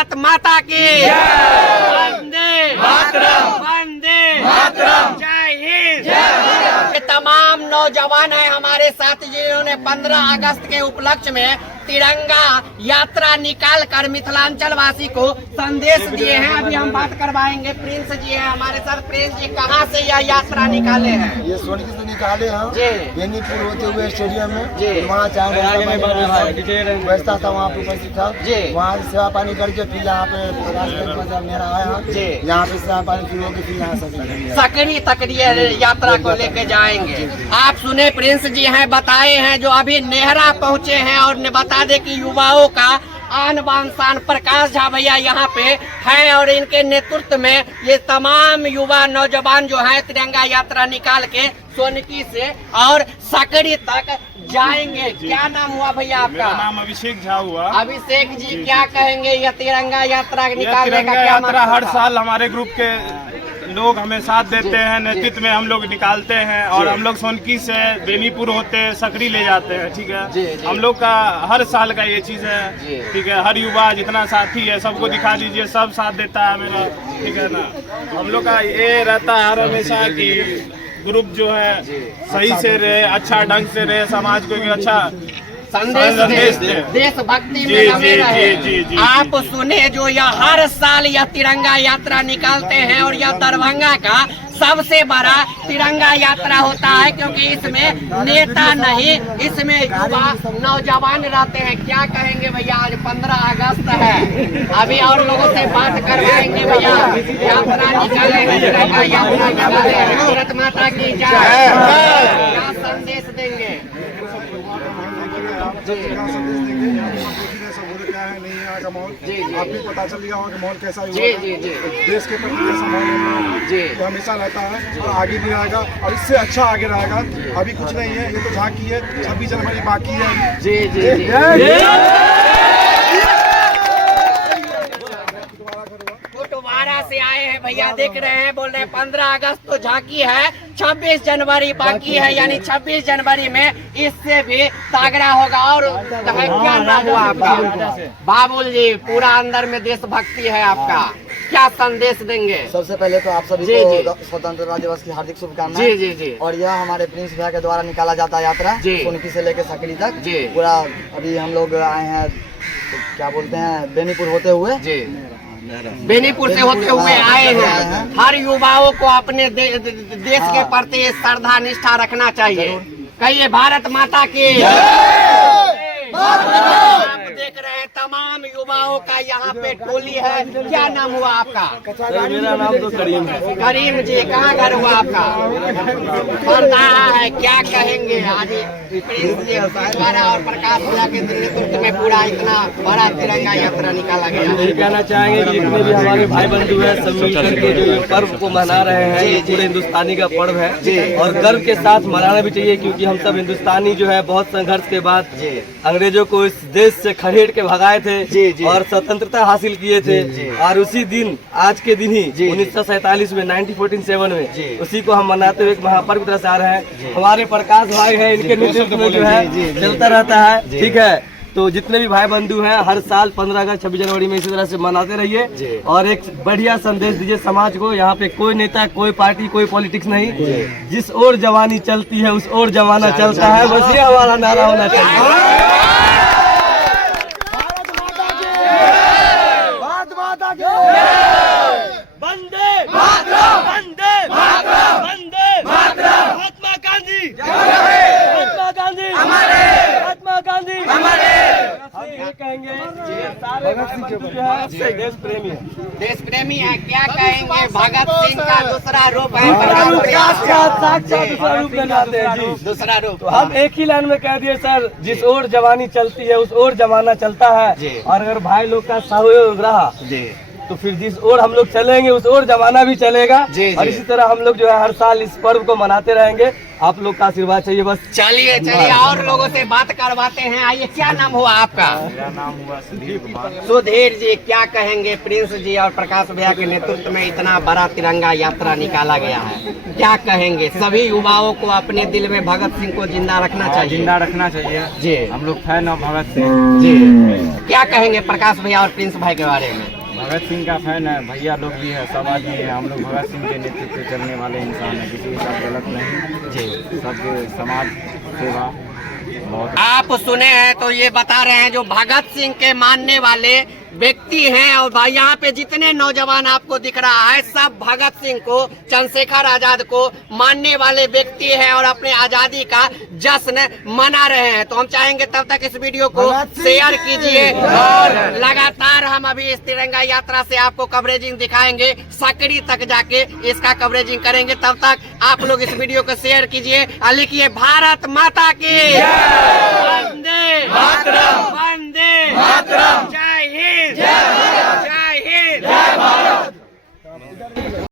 भारत माता की वंदे मातरम, वंदे मातरम, जय हिंद। तमाम नौजवान हैं हमारे साथ जिन्होंने 15 अगस्त के उपलक्ष्य में तिरंगा यात्रा निकाल कर मिथिलांचल वासी को संदेश दिए हैं। अभी हम बात करवाएंगे, प्रिंस जी हैं हमारे साथ। प्रिंस जी, कहाँ से यह यात्रा निकाले हैं? ये सोनकी से निकाले हैं जी। बेनीपुर होते हुए स्टेडियम में जी। वहाँ व्यवस्था था, वहाँ पे उपस्थित था जी। वहाँ से सेवा पानी करके फिर यहाँ पे रास्ते में मेरा आया जी। यहाँ पे सेवा पानी फिर होकर फिर यहाँ सकरी तक यात्रा को लेके जाएंगे। आप सुने प्रिंस जी हैं, बताए हैं जो अभी नेहरा पहुँचे हैं और ने बता दे कि युवाओं का आन बान शान प्रकाश झा भैया यहाँ पे है और इनके नेतृत्व में ये तमाम युवा नौजवान जो है तिरंगा यात्रा निकाल के सोनकी से और सकरी तक जाएंगे। क्या नाम हुआ भैया आपका? मेरा नाम अभिषेक झा हुआ। अभिषेक जी, क्या कहेंगे यह तिरंगा यात्रा निकालने का? तिरंगा यात्रा हर साल हमारे ग्रुप के लोग हमें साथ देते हैं, नेतृत्व में हम लोग निकालते हैं और हम लोग सोनकी से बेनीपुर होते सकरी ले जाते हैं। ठीक है, हम लोग का हर साल का ये चीज है। ठीक है, हर युवा जितना साथी है सबको दिखा दीजिए, सब साथ देता है मेरा। ठीक है ना, हम लोग का ये रहता है हर हमेशा कि ग्रुप जो है सही से रहे, अच्छा ढंग से रहे, समाज को एक अच्छा संदेश दे, देशभक्ति में लगे रहे। आप सुने जो यह हर साल यह तिरंगा यात्रा निकालते हैं और यह दरभंगा का सबसे बड़ा तिरंगा यात्रा होता है क्योंकि इसमें नेता नहीं, इसमें युवा नौजवान रहते हैं। क्या कहेंगे भैया? आज 15 अगस्त है, अभी और लोगों से बात करवाएंगे भैया। यात्रा निकाले हैं, तिरंगा यात्रा निकाले हैं, भारत माता की जय। क्या संदेश देंगे? आपको पता चल गया होगा कि माहौल कैसा है। जी। देश के प्रति कैसा माहौल जी तो हमेशा रहता है और आगे भी रहेगा और इससे अच्छा आगे रहेगा। अभी कुछ नहीं है, ये तो झांकी है, 26 जनवरी बाकी है। जी। दोबारा से आए हैं भैया, देख रहे हैं, बोल रहे हैं 15 अगस्त तो झांकी है, 26 जनवरी बाकी है, यानी 26 जनवरी में इससे भी तागड़ा होगा। और क्या नाम हुआ आपका? बाबुल जी, पूरा अंदर में देशभक्ति है आपका, क्या संदेश देंगे? सबसे पहले तो आप सभी को स्वतंत्रता दिवस की हार्दिक शुभकामनाएं। जी। और यह हमारे प्रिंस भैया के द्वारा निकाला जाता है यात्रा सोनकी से लेकर सकरी तक। पूरा अभी हम लोग आए हैं, क्या बोलते हैं, बेनीपुर होते हुए बेनीपुर से होते हुए आए हैं। हर युवाओं को अपने देश के प्रति श्रद्धा निष्ठा रखना चाहिए। कहिए भारत माता की। आप देख रहे हैं तमाम युवाओं का यहाँ पे टोली है। क्या नाम हुआ आपका? मेरा नाम तो करीम है। करीम जी, कहाँ घर हुआ आपका? रहा है, क्या कहेंगे आज प्रिंस जी द्वारा और प्रकाश भैया के नेतृत्व में पूरा इतना बड़ा तिरंगा यात्रा निकाला गया? यही कहना चाहेंगे कि जितने भी हमारे भाई बंधु हैं सब मिलकर के जो ये पर्व को मना रहे हैं, ये पूरे हिंदुस्तानी का पर्व है और गर्व के साथ मनाना भी चाहिए क्योंकि हम सब हिंदुस्तानी जो है बहुत संघर्ष के बाद अंग्रेजों को इस देश से खदेड़ के भगाए थे और स्वतंत्रता हासिल किए थे। और उसी दिन, आज के दिन ही 1947 में 1947 में उसी को हम मनाते हुए एक महापर्व की तरह से आ रहे हैं। हमारे प्रकाश भाई है, इनके नेतृत्व में जो है चलता रहता है। ठीक है, तो जितने भी भाई बंधु हैं हर साल 15 अगस्त 26 जनवरी में इसी तरह से मनाते रहिए और एक बढ़िया संदेश दीजिए समाज को। यहाँ पे कोई नेता, कोई पार्टी, कोई पॉलिटिक्स नहीं, जिस ओर जवानी चलती है उस ओर जमाना चलता है, बस ये हमारा नारा होना चाहिए। वंदे मातरम, वंदे मातरम, वंदे मातरम। महात्मा गांधी, महात्मा गांधी हमारे, महात्मा गांधी हमारे। ये कहेंगे सारे देश प्रेमी है, देश प्रेमी है। क्या कहेंगे? भगत सिंह का दूसरा रूप है, साक्षात दूसरा रूप बनाते हैं जी, दूसरा रूप। तो हम एक ही लाइन में कह दिए सर, जिस ओर जवानी चलती है उस ओर जमाना चलता है। और अगर भाई लोग का सहयोग रहा तो फिर जिस ओर हम लोग चलेंगे उस ओर जमाना भी चलेगा। और इसी तरह हम लोग जो है हर साल इस पर्व को मनाते रहेंगे। आप लोग का आशीर्वाद चाहिए बस। चलिए चलिए और लोगों से बात करवाते हैं। आइए, क्या नाम हुआ आपका? मेरा नाम हुआ सुधीर कुमार। सुधीर जी, क्या कहेंगे? प्रिंस जी और प्रकाश भैया के नेतृत्व में इतना बड़ा तिरंगा यात्रा निकाला गया है, क्या कहेंगे? सभी युवाओं को अपने दिल में भगत सिंह को जिंदा रखना चाहिए। जिंदा रखना चाहिए जी। हम लोग फैन और भगत सिंह जी, क्या कहेंगे प्रकाश भैया और प्रिंस भाई के बारे में? भगत सिंह का फैन है, भैया लोग भी है, सब आदमी है। हम लोग भगत सिंह के नेतृत्व से चलने वाले इंसान है, किसी के साथ गलत नहीं जी। सबके समाज सेवा बहुत। आप सुने हैं तो ये बता रहे हैं जो भगत सिंह के मानने वाले व्यक्ति हैं, और भाई यहाँ पे जितने नौजवान आपको दिख रहा है सब भगत सिंह को, चंद्रशेखर आजाद को मानने वाले व्यक्ति हैं और अपने आजादी का जश्न मना रहे हैं। तो हम चाहेंगे तब तक इस वीडियो को शेयर कीजिए और लगातार हम अभी इस तिरंगा यात्रा से आपको कवरेजिंग दिखाएंगे, सकरी तक जाके इसका कवरेजिंग करेंगे। तब तक आप लोग इस वीडियो को शेयर कीजिए और लिखिए भारत माता की वंदे मातरम, वंदे मातरम, जय हिंद।